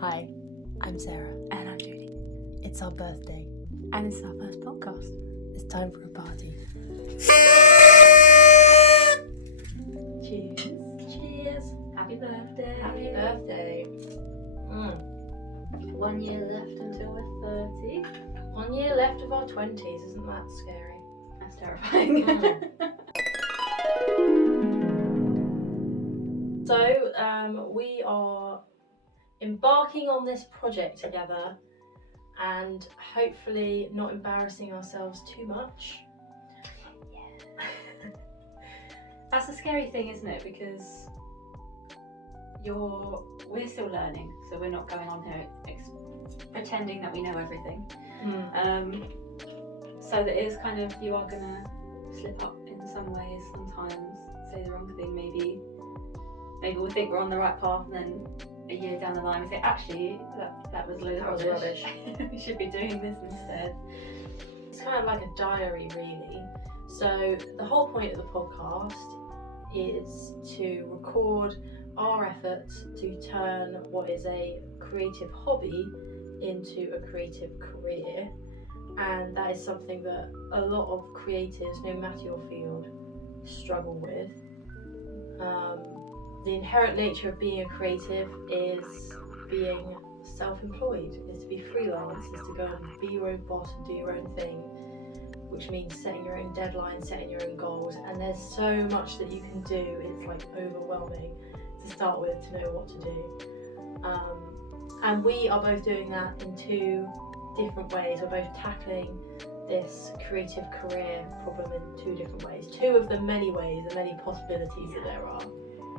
Hi, I'm Sarah. And I'm Jodie. It's our birthday. And it's our first podcast. It's time for a party. Cheers. Cheers. Happy birthday. Happy birthday. 1 year left until we're 30. 1 year left of our 20s. Isn't that scary? That's terrifying. So, we are embarking on this project together and hopefully not embarrassing ourselves too much. That's a scary thing, isn't it? Because we're still learning, so we're not going on here pretending that we know everything. So that is kind of, you are gonna slip up in some ways sometimes, say the wrong thing maybe we'll think we're on the right path, and then a year down the line we say, actually that was rubbish. We should be doing this instead. It's kind of like a diary, really. So the whole point of the podcast is to record our efforts to turn what is a creative hobby into a creative career, and that is something that a lot of creatives, no matter your field, struggle with. The inherent nature of being a creative is being self-employed, is to be freelance, is to go and be your own boss and do your own thing, which means setting your own deadlines, setting your own goals, and there's so much that you can do. It's like overwhelming to start with, to know what to do. And we are both doing that in two different ways. We're both tackling this creative career problem in two different ways. Two of the many ways and many possibilities that there are.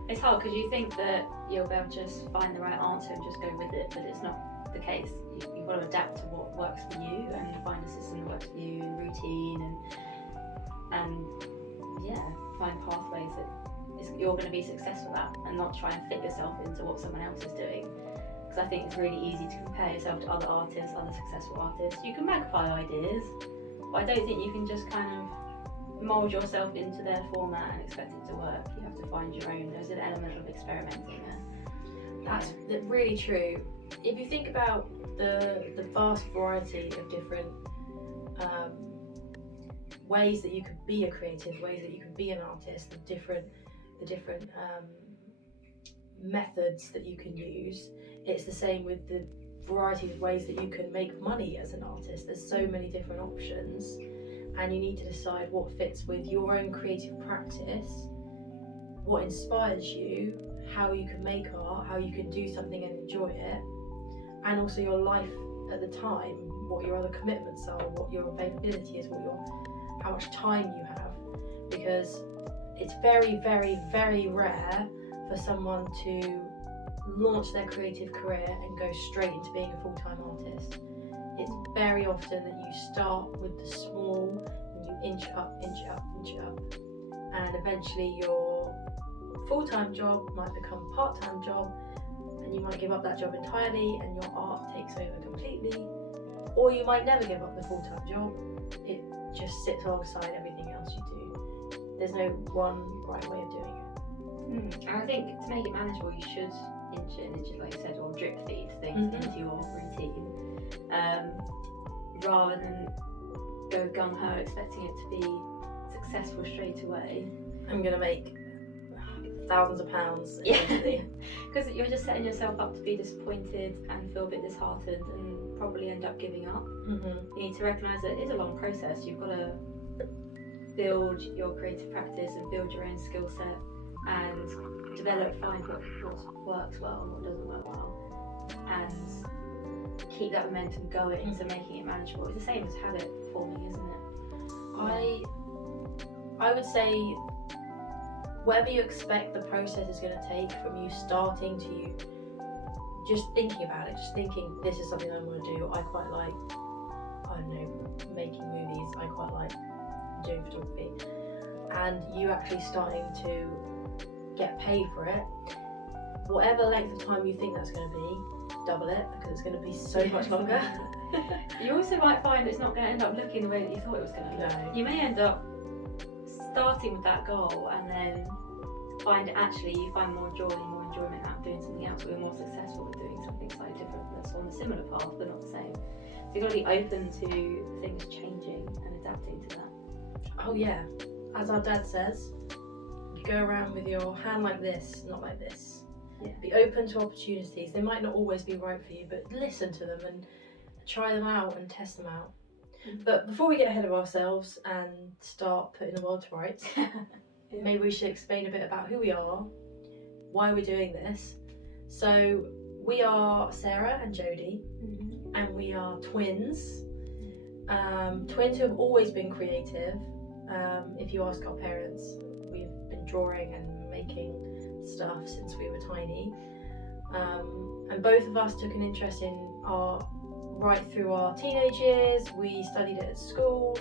It's hard because you think that you'll be able to just find the right answer and just go with it, but it's not the case. You've got to adapt to what works for you and find a system that works for you, and routine, and find pathways that you're going to be successful at, and not try and fit yourself into what someone else is doing. Because I think it's really easy to compare yourself to other artists, other successful artists. You can magpie ideas, but I don't think you can just kind of mould yourself into their format and expect it to work. You have to find your own. There's an element of experimenting there. That's really true. If you think about the vast variety of different ways that you could be a creative, ways that you could be an artist, the different methods that you can use, it's the same with the variety of ways that you can make money as an artist. There's so many different options, and you need to decide what fits with your own creative practice, what inspires you, how you can make art, how you can do something and enjoy it, and also your life at the time, what your other commitments are, what your availability is, how much time you have, because it's very, very, very rare for someone to launch their creative career and go straight into being a full-time artist. It's very often that you start with the small and you inch up, and eventually your full-time job might become a part-time job, and you might give up that job entirely and your art takes over completely, or you might never give up the full-time job. It just sits alongside everything else you do. There's no one right way of doing it. And I think to make it manageable, you should inch it, like you said, or drip feed things into your routine, rather than go gung-ho expecting it to be successful straight away. I'm gonna make thousands of pounds. Yeah, because you're just setting yourself up to be disappointed and feel a bit disheartened and probably end up giving up. You need to recognise that it is a long process. You've got to build your creative practice and build your own skill set and find what works well and what doesn't work well, and keep that momentum going. So making it manageable is the same as habit forming, isn't it? I would say whatever you expect the process is going to take, from you starting to you just thinking about it, just thinking this is something I want to do. I quite like, I don't know, making movies. I quite like doing photography, and you actually starting to get paid for it. Whatever length of time you think that's going to be, double it, because it's going to be so much longer. You also might find it's not going to end up looking the way that you thought it was going to look. No. You may end up starting with that goal and then find actually you find more joy, more enjoyment out of doing something else, or you're more successful with doing something slightly different that's on a similar path but not the same. So you've got to be open to things changing and adapting to that. Oh yeah, as our dad says, you go around with your hand like this, not like this. Yeah. Be open to opportunities. They might not always be right for you, but listen to them and try them out and test them out. But before we get ahead of ourselves and start putting the world to rights, maybe we should explain a bit about who we are, why we're doing this. So we are Sarah and Jodie, and we are twins. Twins who have always been creative. If you ask our parents, we've been drawing and making stuff since we were tiny. And both of us took an interest in art right through our teenage years. We studied it at school,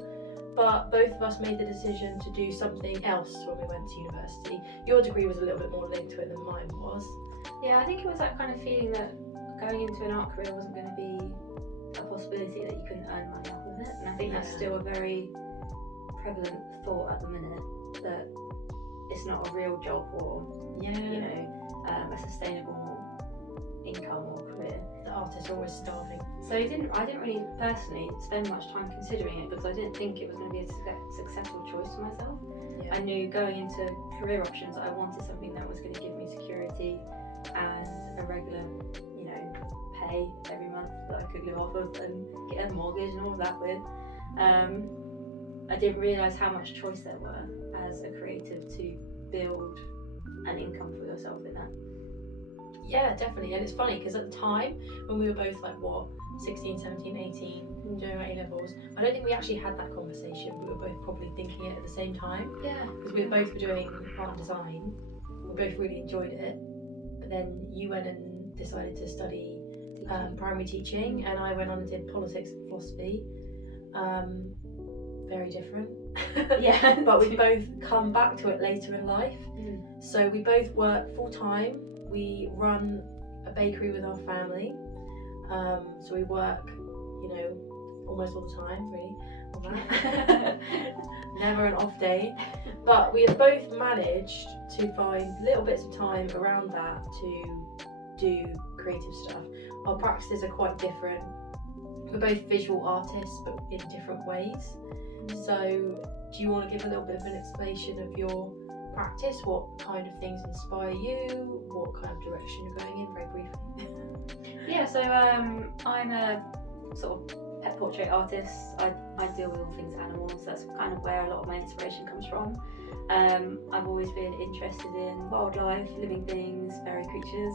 but both of us made the decision to do something else when we went to university. Your degree was a little bit more linked to it than mine was. Yeah, I think it was that kind of feeling that going into an art career wasn't going to be a possibility, that you couldn't earn money off of it. And I think that's still a very prevalent thought at the minute, that it's not a real job or a sustainable income or career. The artists are always starving. So I didn't really personally spend much time considering it, because I didn't think it was going to be a successful choice for myself. Yeah. I knew going into career options I wanted something that was going to give me security and a regular, pay every month that I could live off of and get a mortgage and all of that with. I didn't realise how much choice there were as a creative to build an income for yourself in that. Yeah, definitely. And it's funny because at the time when we were both 16, 17, 18 doing our A-levels, I don't think we actually had that conversation. We were both probably thinking it at the same time. Yeah. Because we were both doing art and design. We both really enjoyed it. But then you went and decided to study primary teaching, and I went on and did politics and philosophy. Very different. Yeah. But we both come back to it later in life. So we both work full time. We run a bakery with our family. So we work, almost all the time, really, on that. Never an off day. But we have both managed to find little bits of time around that to do creative stuff. Our practices are quite different. We're both visual artists, but in different ways. So do you want to give a little bit of an explanation of your practice? What kind of things inspire you? What kind of direction you're going in, very briefly? Yeah, so I'm a sort of pet portrait artist. I deal with all things animals. That's kind of where a lot of my inspiration comes from. I've always been interested in wildlife, living things, fairy creatures,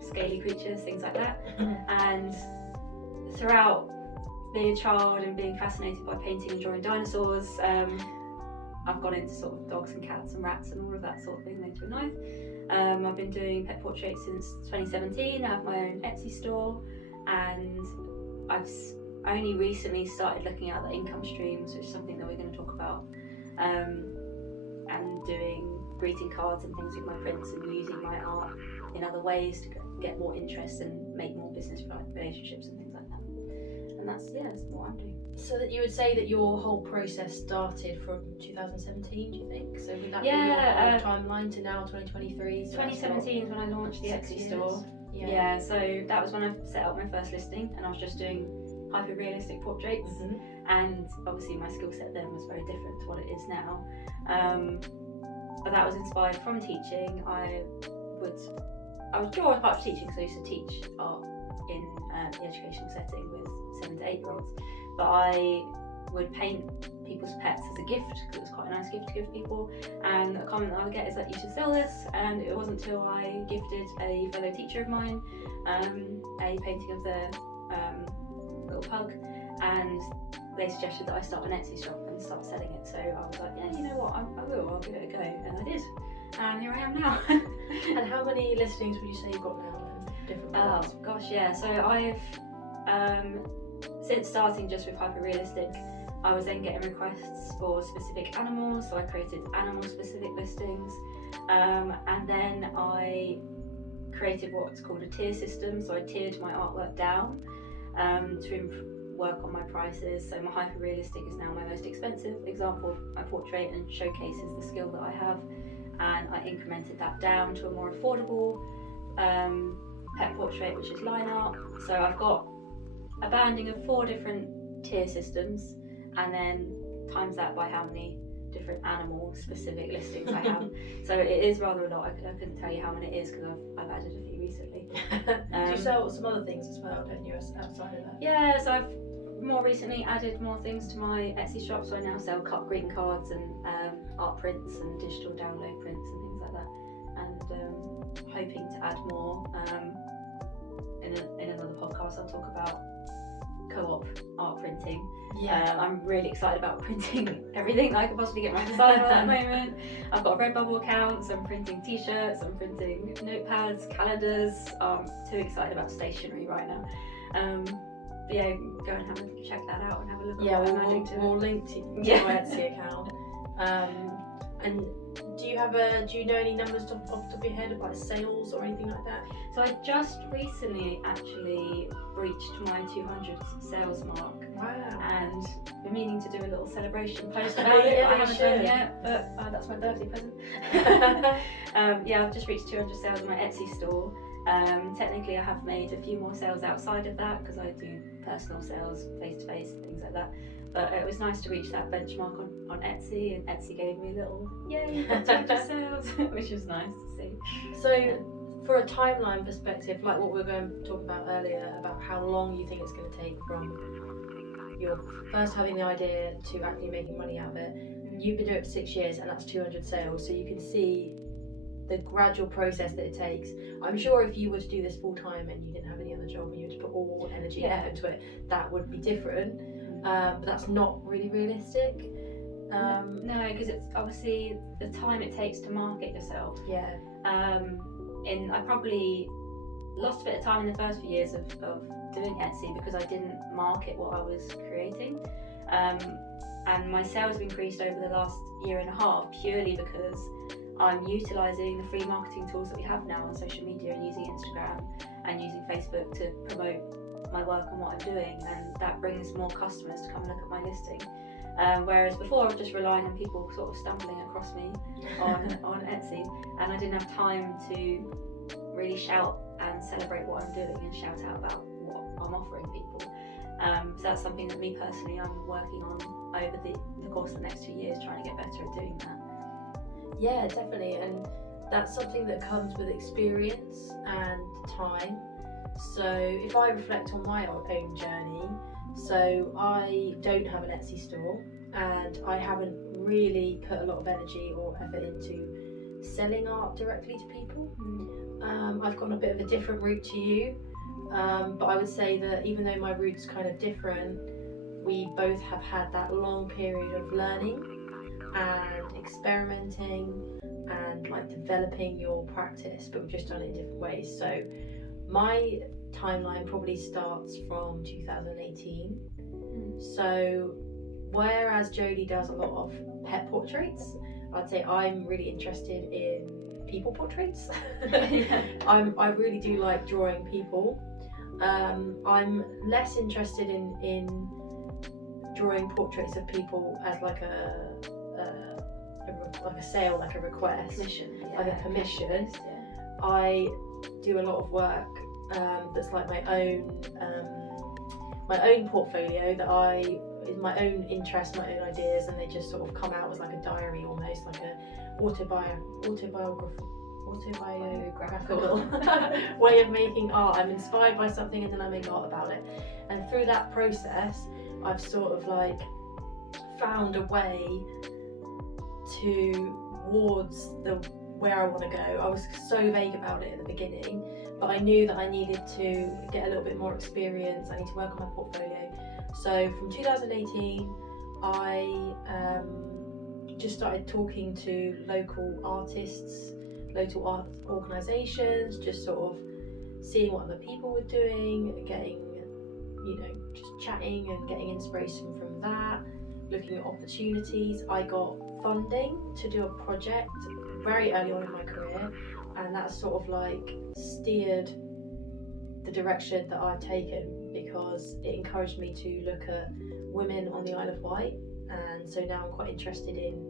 scaly creatures, things like that. And throughout being a child and being fascinated by painting and drawing dinosaurs, I've gone into sort of dogs and cats and rats and all of that sort of thing later in life. I've been doing pet portraits since 2017. I have my own Etsy store, and I've only recently started looking at the income streams, which is something that we're going to talk about, and doing greeting cards and things with my prints and using my art in other ways to get more interest and make more business relationships and things like that. And that's what I'm doing. So that you would say that your whole process started from 2017, do you think? So would that be your whole timeline to now 2023? So 2017 is when I launched the Etsy store. Yeah. So that was when I set up my first listing, and I was just doing hyper-realistic portraits. And obviously my skill set then was very different to what it is now. But that was inspired from teaching. I was drawn as part of teaching, because I used to teach art in the educational setting with 7 to 8 year olds. But I would paint people's pets as a gift, because it was quite a nice gift to give people. And a comment that I would get is that you should sell this. And it wasn't until I gifted a fellow teacher of mine a painting of the little pug, and they suggested that I start an Etsy shop and start selling it. So I was like, yeah, you know what, I will, I'll give it a go. And I did. And here I am now. And how many listings would you say you've got now then? Different products? Oh gosh, yeah. So I've since starting just with hyper-realistic, I was then getting requests for specific animals, so I created animal-specific listings, and then I created what's called a tier system. So I tiered my artwork down to work on my prices. So my hyper-realistic is now my most expensive example of my portrait and showcases the skill that I have. and I incremented that down to a more affordable pet portrait, which is line art. So I've got a banding of 4 different tier systems, and then times that by how many different animal specific listings I have. So it is rather a lot. I couldn't tell you how many it is because I've added a few recently. Do you sell some other things as well, don't you, outside of that? Yeah, so I've more recently added more things to my Etsy shop. So I now sell greeting cards and art prints and digital download prints and things like that, and hoping to add more. In another podcast I'll talk about co-op art printing. I'm really excited about printing everything that I could possibly get my design on at the moment. I've got a Redbubble account, so I'm printing t-shirts, I'm printing notepads, calendars. I'm too excited about stationery right now. But yeah, go and check that out and have a look at what I'm adding to it. We'll link to your Etsy account. And do you know any numbers off the top of your head about sales or anything like that? So I just recently actually breached my 200 sales mark. Wow. And we're meaning to do a little celebration post about it. I haven't done yet, but that's my birthday present. I've just reached 200 sales on my Etsy store. Technically I have made a few more sales outside of that because I do personal sales, face-to-face, things like that. But it was nice to reach that benchmark on Etsy, and Etsy gave me a little yay, 200 sales, which was nice to see. So for a timeline perspective, like what we were going to talk about earlier, about how long you think it's going to take from your first having the idea to actually making money out of it. You've been doing it for 6 years and that's 200 sales, so you can see the gradual process that it takes. I'm sure if you were to do this full time and you didn't have any other job and you were to put all energy and effort into it, that would be different. But that's not really realistic. No, because it's obviously the time it takes to market yourself. Yeah. I probably lost a bit of time in the first few years of doing Etsy because I didn't market what I was creating. And my sales have increased over the last year and a half purely because I'm utilising the free marketing tools that we have now on social media and using Instagram and using Facebook to promote my work and what I'm doing, and that brings more customers to come and look at my listing. Whereas before I was just relying on people sort of stumbling across me on Etsy, and I didn't have time to really shout and celebrate what I'm doing and shout out about what I'm offering people. So that's something that me personally I'm working on over the course of the next 2 years, trying to get better at doing that. Yeah, definitely, and that's something that comes with experience and time. So if I reflect on my own journey, so I don't have an Etsy store and I haven't really put a lot of energy or effort into selling art directly to people. I've gone a bit of a different route to you, but I would say that even though my route's kind of different, we both have had that long period of learning and experimenting and like developing your practice, but we've just done it in different ways. So my timeline probably starts from 2018. So whereas Jodie does a lot of pet portraits, I'd say I'm really interested in people portraits. I really do like drawing people. I'm less interested in drawing portraits of people as like a sale, like a request, like a commission. I do a lot of work that's like my own portfolio that is my own interest, my own ideas, and they just sort of come out as like a diary, almost like a autobiographical way of making art. I'm inspired by something and then I make art about it, and through that process I've sort of like found a way towards where I want to go. I was so vague about it at the beginning, but I knew that I needed to get a little bit more experience. I need to work on my portfolio. So from 2018 I just started talking to local artists, local art organisations, just sort of seeing what other people were doing, getting, just chatting and getting inspiration from that, looking at opportunities. I got funding to do a project very early on in my career, and that sort of like steered the direction that I've taken, because it encouraged me to look at women on the Isle of Wight, and so now I'm quite interested in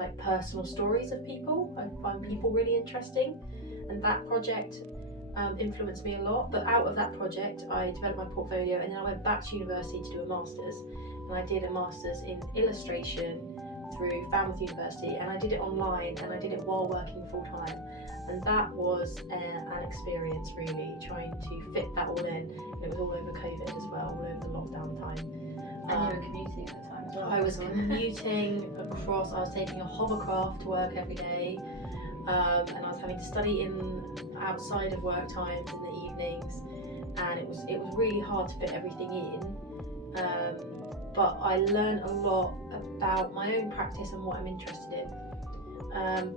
like personal stories of people. I find people really interesting, and that project influenced me a lot. But out of that project, I developed my portfolio, and then I went back to university to do a master's, and I did a master's in illustration through Falmouth University, and I did it online, and I did it while working full time, and that was an experience really, trying to fit that all in. And it was all over COVID as well, all over the lockdown time. And you were commuting at the time as well. I was commuting across, I was taking a hovercraft to work every day, and I was having to study outside of work times in the evenings, and it was really hard to fit everything in. But I learned a lot about my own practice and what I'm interested in.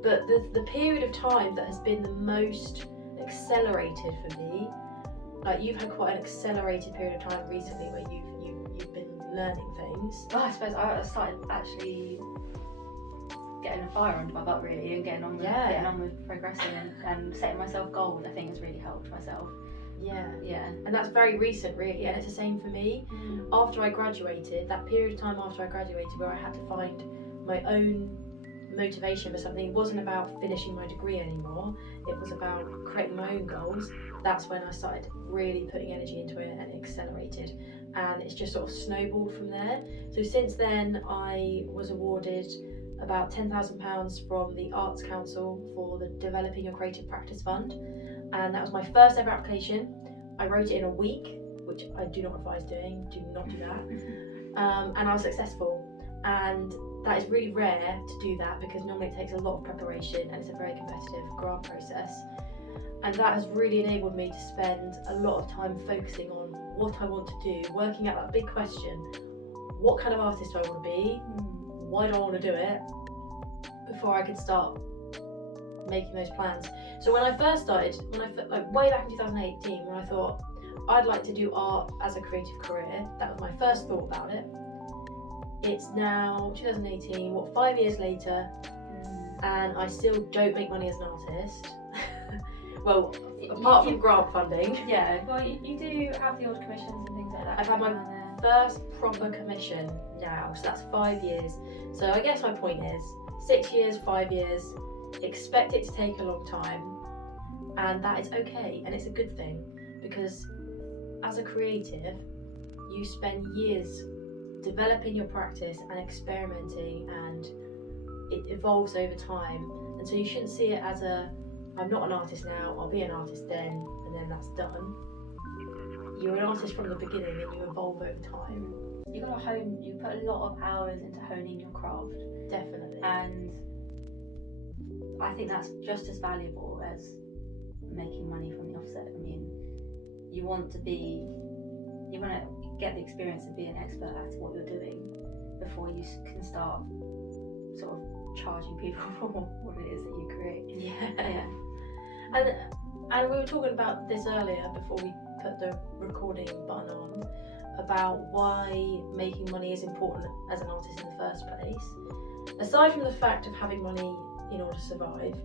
But the period of time that has been the most accelerated for me, like you've had quite an accelerated period of time recently where you've been learning things. Well, I suppose I started actually getting a fire under my butt really, and getting on with progressing and setting myself goals. I think has really helped myself. Yeah. And that's very recent really, and it's the same for me. After I graduated, that period of time after I graduated where I had to find my own motivation for something, it wasn't about finishing my degree anymore, it was about creating my own goals. That's when I started really putting energy into it, and it accelerated, and it's just sort of snowballed from there. So since then I was awarded about £10,000 from the Arts Council for the Developing Your Creative Practice Fund, and that was my first ever application. I wrote it in a week, which I do not advise doing, do not do that. And I was successful, and that is really rare to do that because normally it takes a lot of preparation and it's a very competitive grant process, and that has really enabled me to spend a lot of time focusing on what I want to do, working out that big question: what kind of artist do I want to be? Why do I want to do it? Before I could start making those plans. So when I first started, way back in 2018, when I thought I'd like to do art as a creative career, that was my first thought about it. It's now 2018, 5 years later, and I still don't make money as an artist. Well, apart from grant funding. Yeah, well you do have the odd commissions and things like that. I've had my first proper commission now, so that's 5 years. So I guess my point is 6 years, 5 years, expect it to take a long time, and that is okay, and it's a good thing, because as a creative you spend years developing your practice and experimenting, and it evolves over time, and so you shouldn't see it as I'm not an artist now, I'll be an artist then, and then that's done. You're an artist from the beginning and you evolve over time. You put a lot of hours into honing your craft. Definitely. And I think that's just as valuable as making money from the offset. I mean, you want to get the experience of being an expert at what you're doing before you can start sort of charging people for what it is that you create. Yeah. And we were talking about this earlier before we put the recording button on, about why making money is important as an artist in the first place. Aside from the fact of having money in order to survive,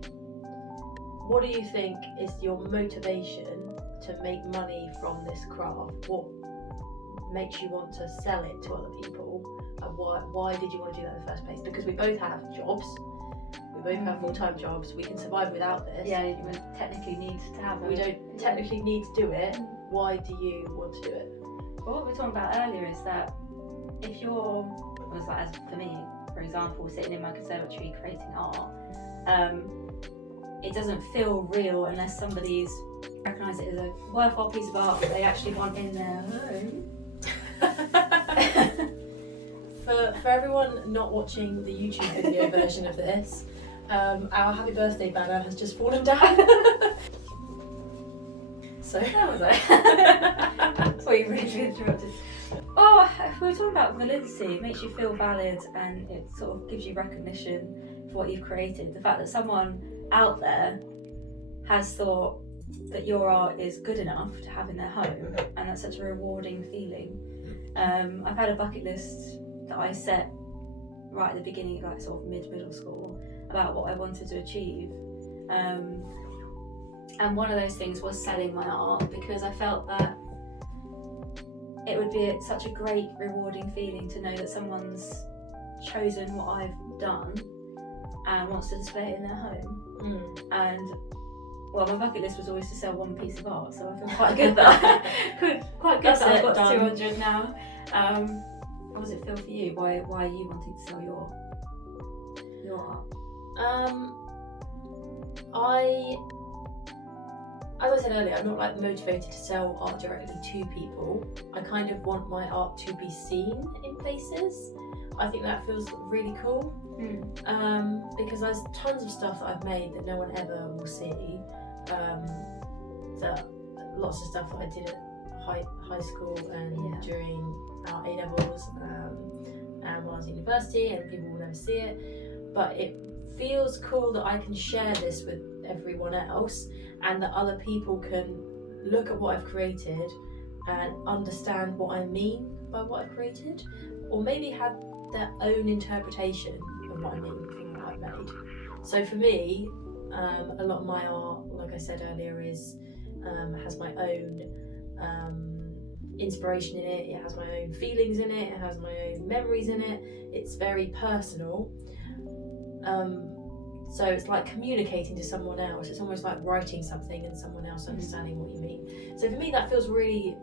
what do you think is your motivation to make money from this craft? What makes you want to sell it to other people, and why did you want to do that in the first place? Because we both have jobs, we both have full-time jobs, we can survive without this. Yeah, you would technically need to have it. We don't technically need to do it. Why do you want to do it? Well, what we were talking about earlier is that if you're, as for me, for example, sitting in my conservatory creating art, it doesn't feel real unless somebody's recognised it as a worthwhile piece of art that they actually want in their home. For everyone not watching the YouTube video version of this, our happy birthday banner has just fallen down. So that was it. Sorry, you really interrupted. Oh, we were talking about validity. It makes you feel valid, and it sort of gives you recognition for what you've created. The fact that someone out there has thought that your art is good enough to have in their home, and that's such a rewarding feeling. I've had a bucket list that I set right at the beginning, like sort of middle school, about what I wanted to achieve. And one of those things was selling my art, because I felt that it would be such a great rewarding feeling to know that someone's chosen what I've done and wants to display it in their home. And well, my bucket list was always to sell one piece of art, so I feel quite good that I've got to 200 now. How does it feel for you? Why are you wanting to sell your art? As I said earlier, I'm not like motivated to sell art directly to people. I kind of want my art to be seen in places. I think that feels really cool. Because there's tons of stuff that I've made that no one ever will see. That lots of stuff that I did at high school and during our A-levels and while I was at university, and people will never see it. But it feels cool that I can share this with everyone else, and that other people can look at what I've created and understand what I mean by what I've created, or maybe have their own interpretation of what I mean from what I've made. So for me, a lot of my art, like I said earlier, has my own inspiration in it. It has my own feelings in it. It has my own memories in it. It's very personal. So it's like communicating to someone else. It's almost like writing something and someone else understanding what you mean. So for me, that feels really,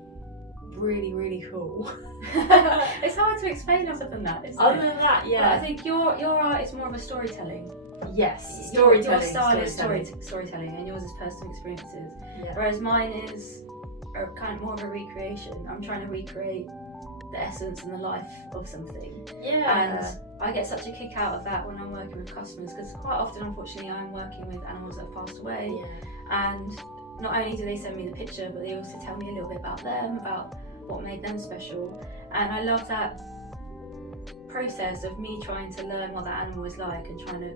really, really cool. It's hard to explain other than that, isn't Other it? than that, yeah. But I think your art is more of a storytelling. Yes, Your storytelling. style is storytelling, and yours is personal experiences. Yeah. Whereas mine is a kind of more of a recreation. I'm trying to recreate the essence and the life of something. Yeah. And I get such a kick out of that when I'm working with customers, because quite often, unfortunately, I'm working with animals that have passed away. Yeah. And not only do they send me the picture, but they also tell me a little bit about them, about what made them special. And I love that process of me trying to learn what that animal is like and trying to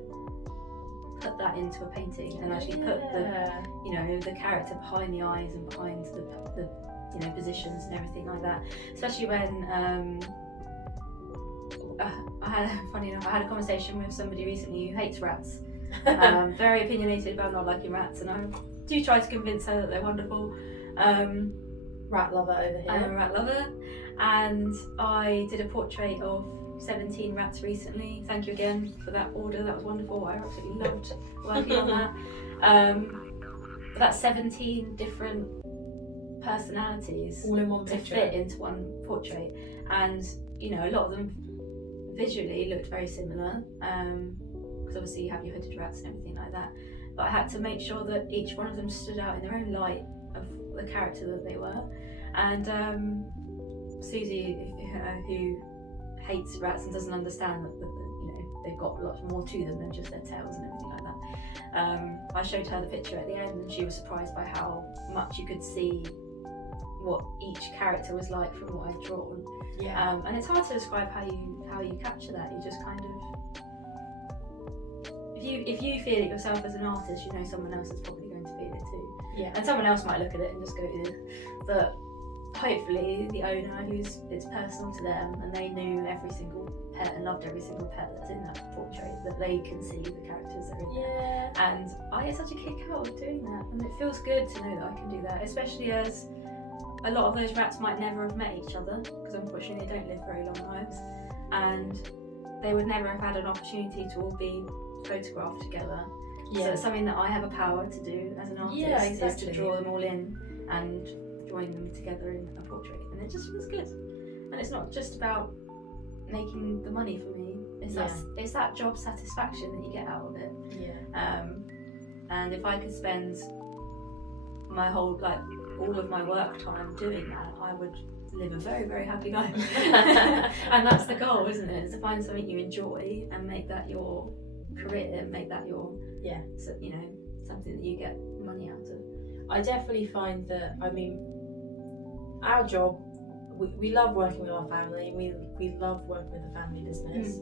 put that into a painting and actually put the character behind the eyes and behind the positions and everything like that. Especially when I had a conversation with somebody recently who hates rats. Very opinionated about not liking rats, and I do try to convince her that they're wonderful. Rat lover over here. I'm a rat lover, and I did a portrait of 17 rats recently. Thank you again for that order, that was wonderful. I absolutely loved working on that. But that's 17 different personalities all in one to picture. fit into one portrait, and a lot of them visually looked very similar, because obviously you have your hooded rats and everything like that, but I had to make sure that each one of them stood out in their own light of the character that they were. And Susie, who hates rats and doesn't understand that they've got lots more to them than just their tails and everything like that, I showed her the picture at the end, and she was surprised by how much you could see what each character was like from what I'd drawn. Yeah. And it's hard to describe how you capture that. You just kind of, if you feel it yourself as an artist, someone else is probably going to feel it too. Yeah. And someone else might look at it and just go, ew. But hopefully the owner, it's personal to them, and they knew every single pet and loved every single pet that's in that portrait, that they can see the characters that are in there. And I get such a kick out of doing that, and it feels good to know that I can do that, especially as a lot of those rats might never have met each other, because unfortunately they don't live very long lives, and they would never have had an opportunity to all be photographed together. So it's something that I have a power to do as an artist, is to draw them all in and join them together in a portrait, and it just feels good. And it's not just about making the money for me, it's that job satisfaction that you get out of it. And if I could spend my whole, all of my work time doing that, I would live a very, very happy life. And that's the goal, isn't it? Is to find something you enjoy and make that your career, make that your something that you get money out of. I definitely find that, our job, we love working with our family, we love working with a family business,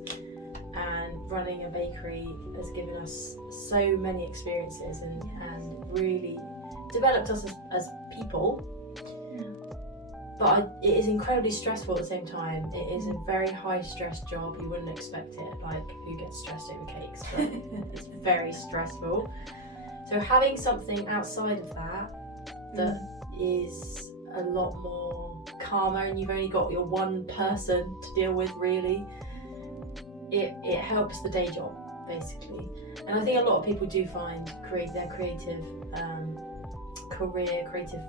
and running a bakery has given us so many experiences and really developed us as people. But it is incredibly stressful at the same time. It is a very high stress job. You wouldn't expect it, who gets stressed over cakes, but it's very stressful. So having something outside of that is a lot more calmer, and you've only got your one person to deal with, really, it helps the day job basically. And I think a lot of people do find their creative career, creative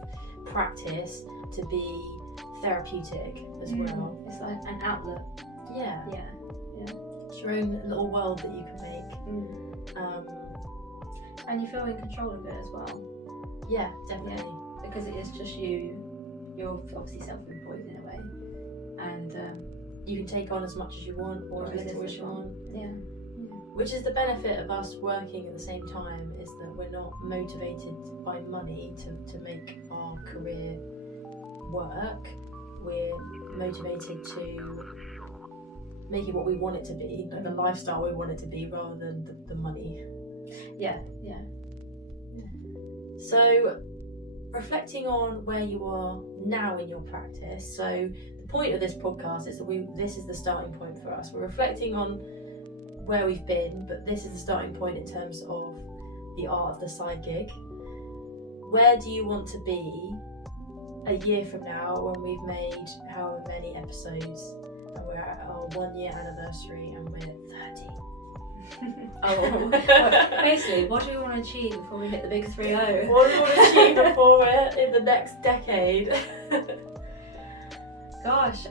practice to be therapeutic as well. It's like an outlet. Yeah. Yeah. It's your own little world that you can make. And you feel in control of it as well. Yeah, definitely. Yeah, because it is just you. You're obviously self-employed in a way, and You can take on as much as you want or as little as you want. Yeah. Which is the benefit of us working at the same time, is that we're not motivated by money to make our career work. We're motivated to make it what we want it to be, like the lifestyle we want it to be, rather than the money. Yeah. So, reflecting on where you are now in your practice, so the point of this podcast is that this is the starting point for us. We're reflecting on where we've been, but this is the starting point in terms of the art of the side gig. Where do you want to be a year from now when we've made however many episodes and we're at our 1 year anniversary and we're 30? Basically, what do we want to achieve before we hit the big 3-0? What do we want to achieve before we're in the next decade? Gosh,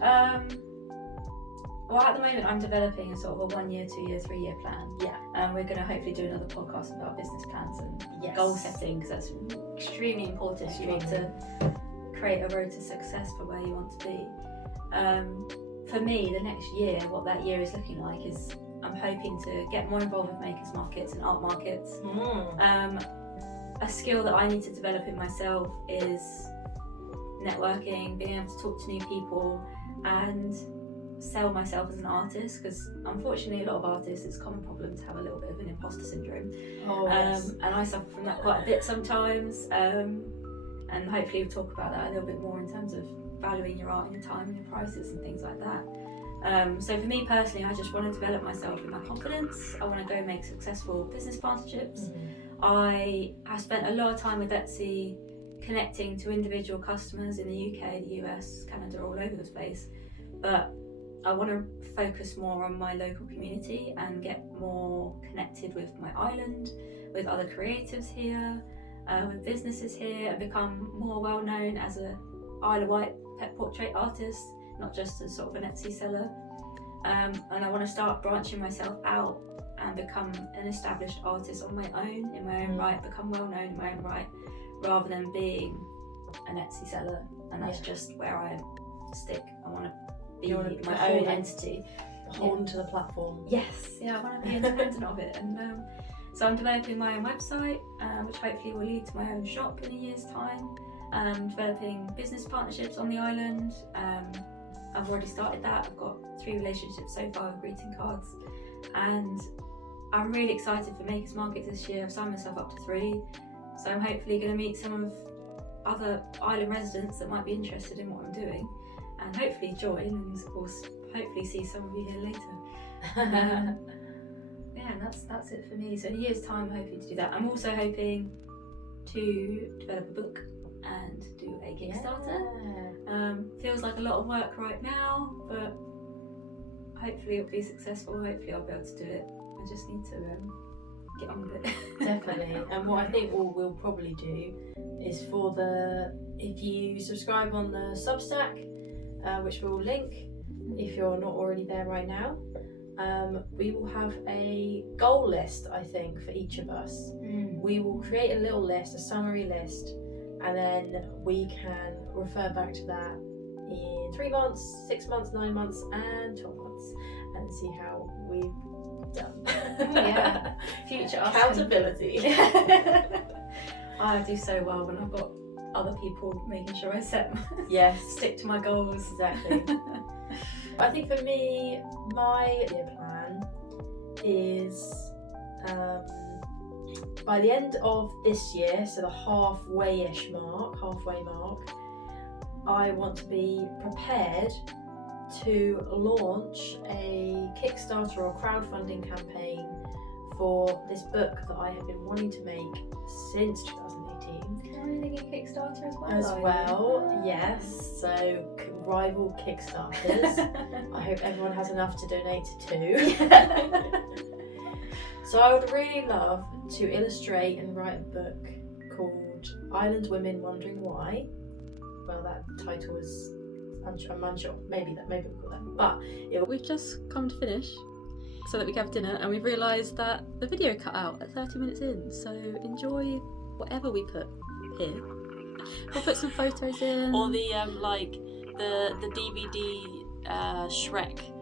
well, at the moment I'm developing a sort of a 1 year, 2 year, 3 year plan. Yeah. We're going to hopefully do another podcast about business plans and Yes. goal setting, because that's extremely important if you want to create a road to success for where you want to be. For me, the next year, what that year is looking like is I'm hoping to get more involved with makers markets and art markets. A skill that I need to develop in myself is networking, being able to talk to new people and sell myself as an artist, because unfortunately a lot of artists, it's a common problem to have a little bit of an imposter syndrome. Yes. And I suffer from that quite a bit sometimes, and hopefully we'll talk about that a little bit more in terms of valuing your art and your time and your prices and things like that. So for me personally, I just want to develop myself in my confidence. I want to go make successful business partnerships. I have spent a lot of time with Etsy connecting to individual customers in the UK, the US, Canada, all over the place, but I want to focus more on my local community and get more connected with my island, with other creatives here, with businesses here, and become more well known as a Isle of Wight pet portrait artist, not just as sort of an Etsy seller. And I want to start branching myself out and become an established artist on my own, in my own right, become well known in my own right, rather than being an Etsy seller, and that's just where I stick. I want to be my own entity. Hold to the platform. Yes, I want to be independent of it. And so I'm developing my own website, which hopefully will lead to my own shop in a year's time. Developing business partnerships on the island. I've already started that. I've got 3 relationships so far with greeting cards, and I'm really excited for Makers Markets this year. I've signed myself up to 3, so I'm hopefully going to meet some of other island residents that might be interested in what I'm doing, and hopefully join, and of course hopefully see some of you here later. And that's it for me. So in a year's time, I'm hoping to do that. I'm also hoping to develop a book and do a Kickstarter. Feels like a lot of work right now, but hopefully it'll be successful. Hopefully I'll be able to do it. I just need to get on with it. Definitely. And what I think we'll probably do is if you subscribe on the Substack, which we'll link if you're not already there right now, we will have a goal list, I think, for each of us. We will create a little list, a summary list, and then we can refer back to that in 3 months, 6 months, 9 months, and 12 months, and see how we've done. Future accountability. I do so well when I've got other people making sure I stick to my goals. Exactly. I think for me, my plan is by the end of this year, so the halfway mark, I want to be prepared to launch a Kickstarter or crowdfunding campaign for this book that I have been wanting to make since 2018. Are you thinking Kickstarter as well? Yes. So rival Kickstarters. I hope everyone has enough to donate to 2. So I would really love to illustrate and write a book called Island Women Wondering Why. Well, that title is I'm unsure. Maybe we'll call that. But we've just come to finish so that we can have dinner, and we've realised that the video cut out at 30 minutes in. So enjoy whatever we put here. We'll put some photos in, or the the DVD Shrek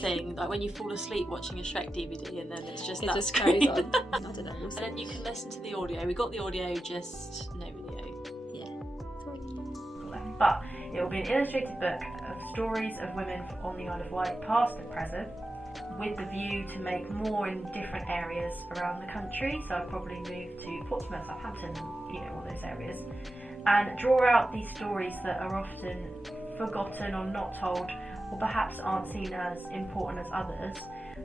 thing, like when you fall asleep watching a Shrek DVD and then it's just that carries on. I don't know. And then you can listen to the audio. We got the audio, just no video. But it will be an illustrated book of stories of women on the Isle of Wight, past and present, with the view to make more in different areas around the country. So I'll probably move to Portsmouth, Southampton, all those areas, and draw out these stories that are often forgotten or not told, or perhaps aren't seen as important as others,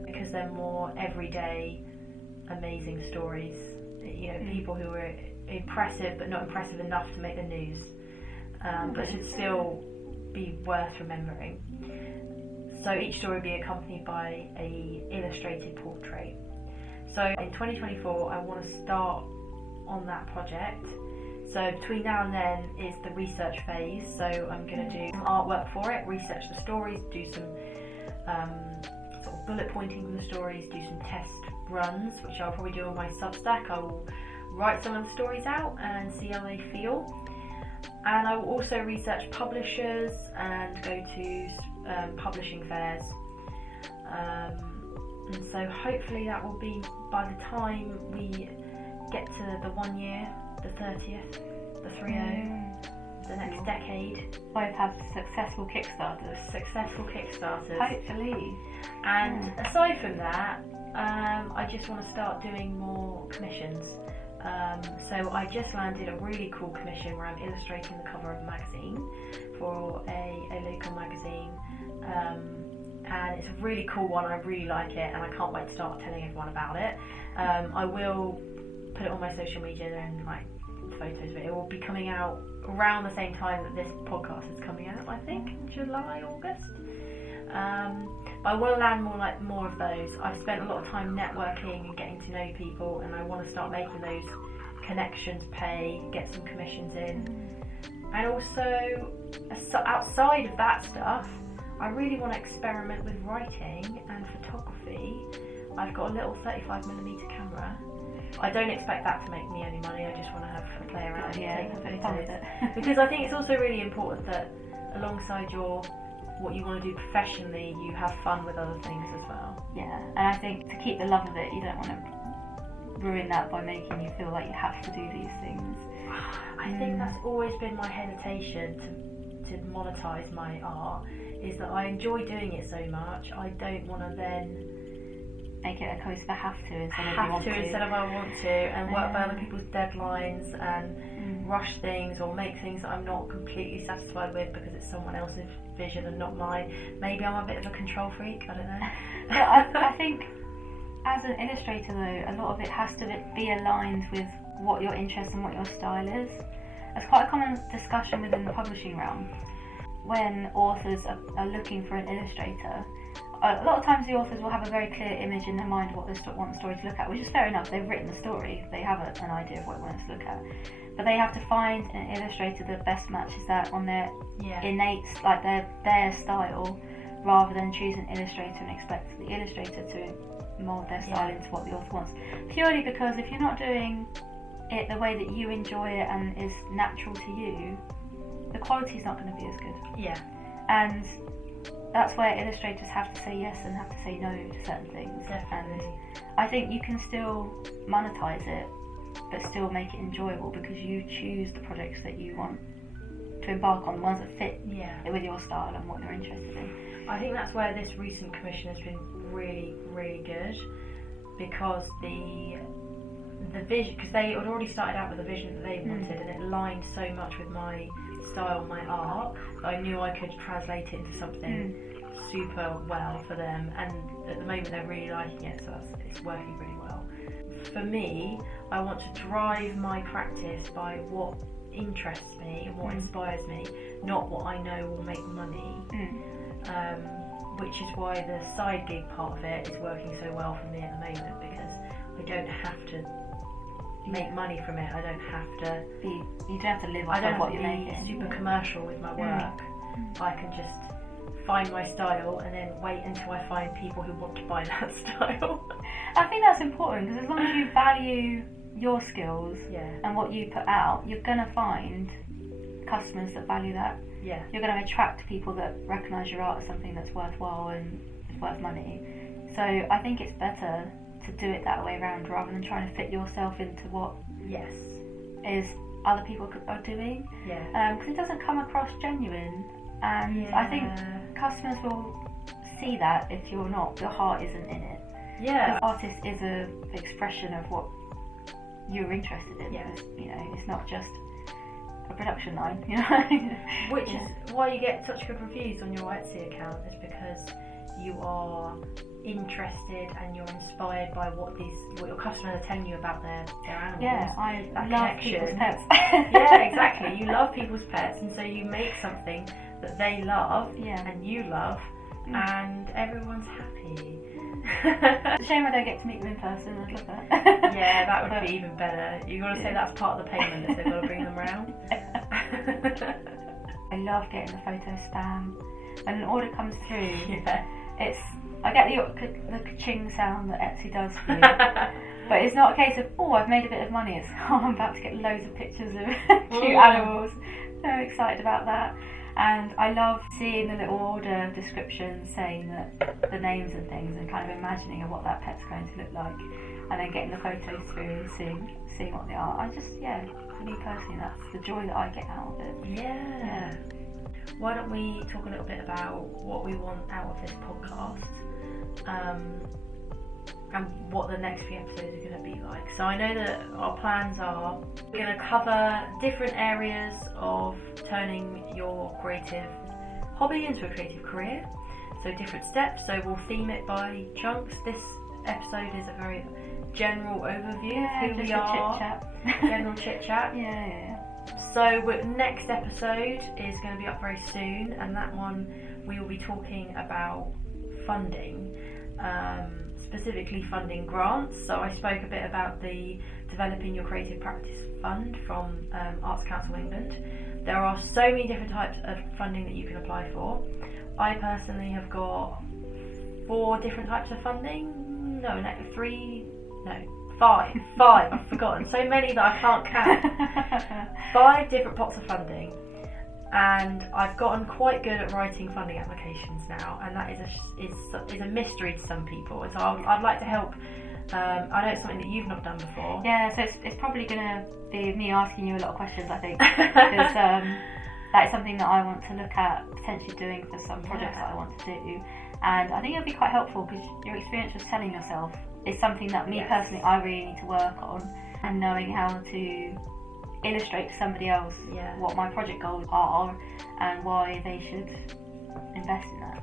because they're more everyday, amazing stories. People who are impressive but not impressive enough to make the news, but should still be worth remembering. So each story will be accompanied by a illustrated portrait. So in 2024 I want to start on that project. So between now and then is the research phase. So I'm going to do some artwork for it, research the stories, do some sort of bullet pointing from the stories, do some test runs, which I'll probably do on my substack. I will write some of the stories out and see how they feel. And I will also research publishers and go to publishing fairs. And so hopefully that will be by the time we get to the 1 year, the 30th, the 3-0, the next decade. Both have successful Kickstarters. Hopefully. And aside from that, I just want to start doing more commissions. So I just landed a really cool commission where I'm illustrating the cover of a magazine for a local magazine. And it's a really cool one. I really like it, and I can't wait to start telling everyone about it. I will put it on my social media and photos of it. It will be coming out around the same time that this podcast is coming out, I think, July, August. But I want to land more of those. I've spent a lot of time networking and getting to know people, and I want to start making those connections pay, get some commissions in. And also, outside of that stuff, I really want to experiment with writing and photography. I've got a little 35mm camera. I don't expect that to make me any money. I just want to have a play around and take photos. Because I think it's also really important that alongside what you want to do professionally, you have fun with other things as well. Yeah, and I think to keep the love of it, you don't want to ruin that by making you feel like you have to do these things. I think that's always been my hesitation to monetize my art, is that I enjoy doing it so much. I don't want to then make it a case of a have to instead of I want to, and work by other people's deadlines and rush things or make things that I'm not completely satisfied with because it's someone else's vision and not mine. Maybe I'm a bit of a control freak, I don't know. But I think as an illustrator though, a lot of it has to be aligned with what your interest and what your style is. It's quite a common discussion within the publishing realm. When authors are looking for an illustrator, a lot of times the authors will have a very clear image in their mind of what they want the story to look at, which is fair enough. They've written the story, they have an idea of what they want it to look at, but they have to find an illustrator that best matches that on their innate, like their style, rather than choose an illustrator and expect the illustrator to mould their style into what the author wants. Purely because if you're not doing it the way that you enjoy it and is natural to you, the quality's not going to be as good. Yeah. And that's where illustrators have to say yes and have to say no to certain things. Definitely. And I think you can still monetize it, but still make it enjoyable because you choose the projects that you want to embark on, the ones that fit with your style and what you're interested in. I think that's where this recent commission has been really, really good, because the vision, because they had already started out with a vision that they wanted, and it aligned so much with my style, my art, that I knew I could translate it into something super well for them, and at the moment they're really liking it, so it's working really well. For me, I want to drive my practice by what interests me and what inspires me, not what I know will make money, which is why the side gig part of it is working so well for me at the moment, because I don't have to make money from it. I don't have to. You don't have to live I off don't of what have you're to be making. super commercial with my work. I can just find my style and then wait until I find people who want to buy that style. I think that's important because as long as you value your skills Yeah. and what you put out, you're gonna find customers that value that. Yeah. You're going to attract people that recognise your art as something that's worthwhile and is worth money. So I think it's better to do it that way around rather than trying to fit yourself into what Yes. is other people are doing. Yeah. Because it doesn't come across genuine, and I think customers will see that if your heart isn't in it. Yeah. Because artist is an expression of what you're interested in. Yeah. It's not just a production line, Which is why you get such good reviews on your Etsy account, is because you are interested and you're inspired by what your customers are telling you about their animals. Yeah, I that love connection. people's pets. Yeah, exactly. You love people's pets, and so you make something that they love and you love, and everyone's happy. It's a shame I don't get to meet them in person. I'd love that. Yeah, that would be even better. You got to say that's part of the payment, is they've got to bring them round. I love getting the photo spam. When an order comes through, Yeah. I get the ka-ching sound that Etsy does for you. But it's not a case of, I've made a bit of money. It's, I'm about to get loads of pictures of cute animals. So excited about that. And I love seeing the little order description saying that the names and things, and kind of imagining what that pet's going to look like, and then getting the photos through, seeing what they are. For me personally, that's the joy that I get out of it. Yeah. Why don't we talk a little bit about what we want out of this podcast, and what the next few episodes are going to be like. So I know that our plans are, we're going to cover different areas of turning your creative hobby into a creative career. So different steps. So we'll theme it by chunks. This episode is a very general overview of who we are. General chit chat. Yeah. So next episode is going to be up very soon, and that one we will be talking about funding, specifically funding grants. So I spoke a bit about the Developing Your Creative Practice Fund from Arts Council England. There are so many different types of funding that you can apply for. I personally have got 4 different types of funding. Five. I've forgotten. So many that I can't count. 5 different pots of funding, and I've gotten quite good at writing funding applications now, and that is a mystery to some people. So I'd like to help. I know it's something that you've not done before. Yeah, so it's probably going to be me asking you a lot of questions, I think, because that is something that I want to look at potentially doing for some projects that I want to do, and I think it'll be quite helpful because your experience with selling yourself is something that me personally I really need to work on, and knowing how to illustrate to somebody else what my project goals are and why they should invest in that.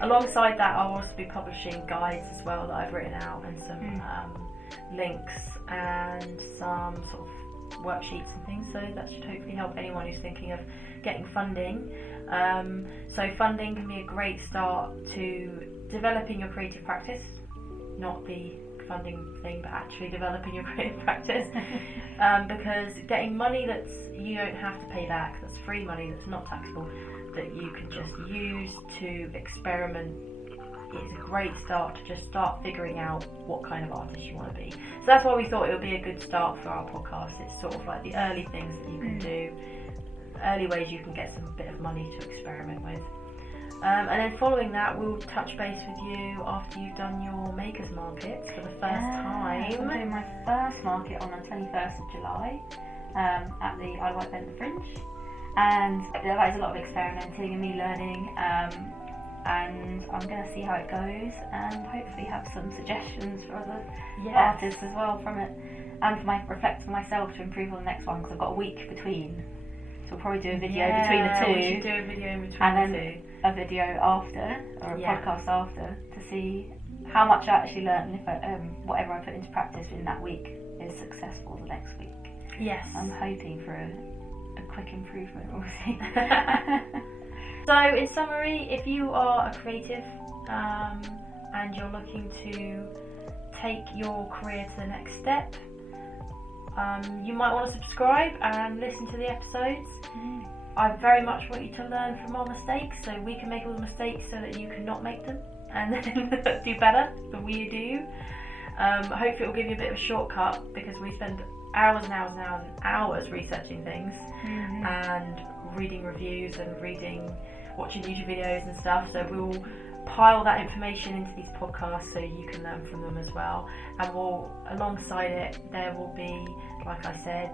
Alongside that, I'll also be publishing guides as well that I've written out, and some links and some sort of worksheets and things, so that should hopefully help anyone who's thinking of getting funding. So funding can be a great start to developing your creative practice, not the funding thing, but actually developing your creative practice, because getting money that you don't have to pay back, that's free money, that's not taxable, that you can just use to experiment, is a great start to just start figuring out what kind of artist you want to be. So that's why we thought it would be a good start for our podcast. It's sort of like the early things that you can do, early ways you can get some bit of money to experiment with. And then following that, we'll touch base with you after you've done your makers markets for the first time. I'm doing my first market on the 21st of July at the Isle of Wight History Fringe, and that is a lot of experimenting and me learning, and I'm going to see how it goes and hopefully have some suggestions for other artists as well from it, and reflect for myself to improve on the next one, because I've got a week between. So we'll probably do a video between the 2. We should do a video in between and the then 2. a video after, or a podcast after, to see how much I actually learned, and if whatever I put into practice in that week is successful the next week. Yes. I'm hoping for a quick improvement, we'll see. So in summary, if you are a creative and you're looking to take your career to the next step. You might want to subscribe and listen to the episodes. I very much want you to learn from our mistakes, so we can make all the mistakes so that you can not make them and then do better than we do. Hopefully it will give you a bit of a shortcut, because we spend hours and hours and hours and hours researching things and reading reviews and watching YouTube videos and stuff. So we'll pile that information into these podcasts so you can learn from them as well. And alongside it, there will be, like I said,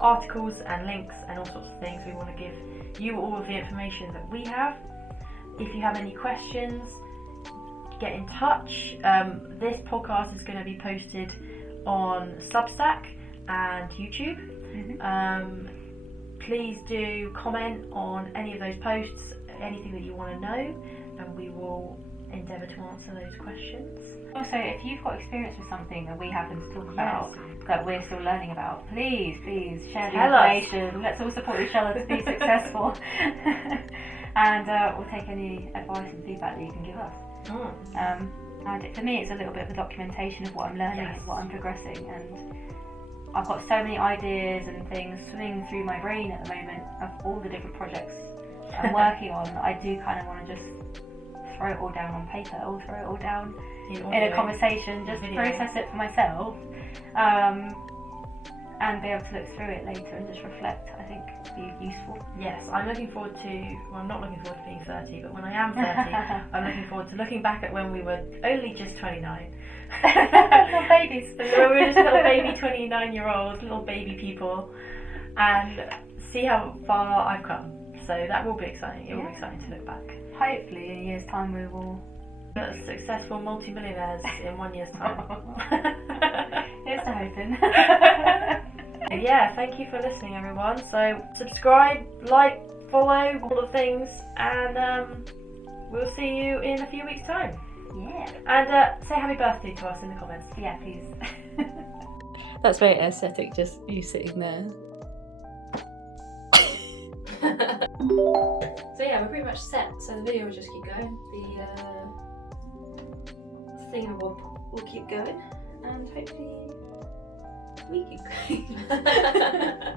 articles and links and all sorts of things. We want to give you all of the information that we have. If you have any questions, get in touch. This podcast is going to be posted on Substack and YouTube. Please do comment on any of those posts, anything that you want to know, and we will endeavour to answer those questions. Also, if you've got experience with something that we happen to talk about, that we're still learning about, please share the information. Let's all support each other to be successful. And we'll take any advice and feedback that you can give us. And for me, it's a little bit of a documentation of what I'm learning and what I'm progressing. And I've got so many ideas and things swimming through my brain at the moment of all the different projects I'm working on. I do kind of want to just throw it all down on paper, or throw it all down in a conversation, just process it for myself, and be able to look through it later and just reflect. I think be useful. Yes, I'm looking forward to, well, I'm not looking forward to being 30, but when I am 30, I'm looking forward to looking back at when we were only just 29. Little babies. We were just little baby 29-year-olds, little baby people, and see how far I've come. So that will be exciting. It will be exciting to look back. Hopefully in a year's time we will be successful multi-millionaires in 1 year's time. Here's to hoping. Yeah, thank you for listening, everyone. So subscribe, like, follow, all the things, and we'll see you in a few weeks' time. Yeah. And say happy birthday to us in the comments. Yeah, please. That's very aesthetic, just you sitting there. So yeah, we're pretty much set. So the video will just keep going. The thingamabob will keep going, and hopefully we keep going.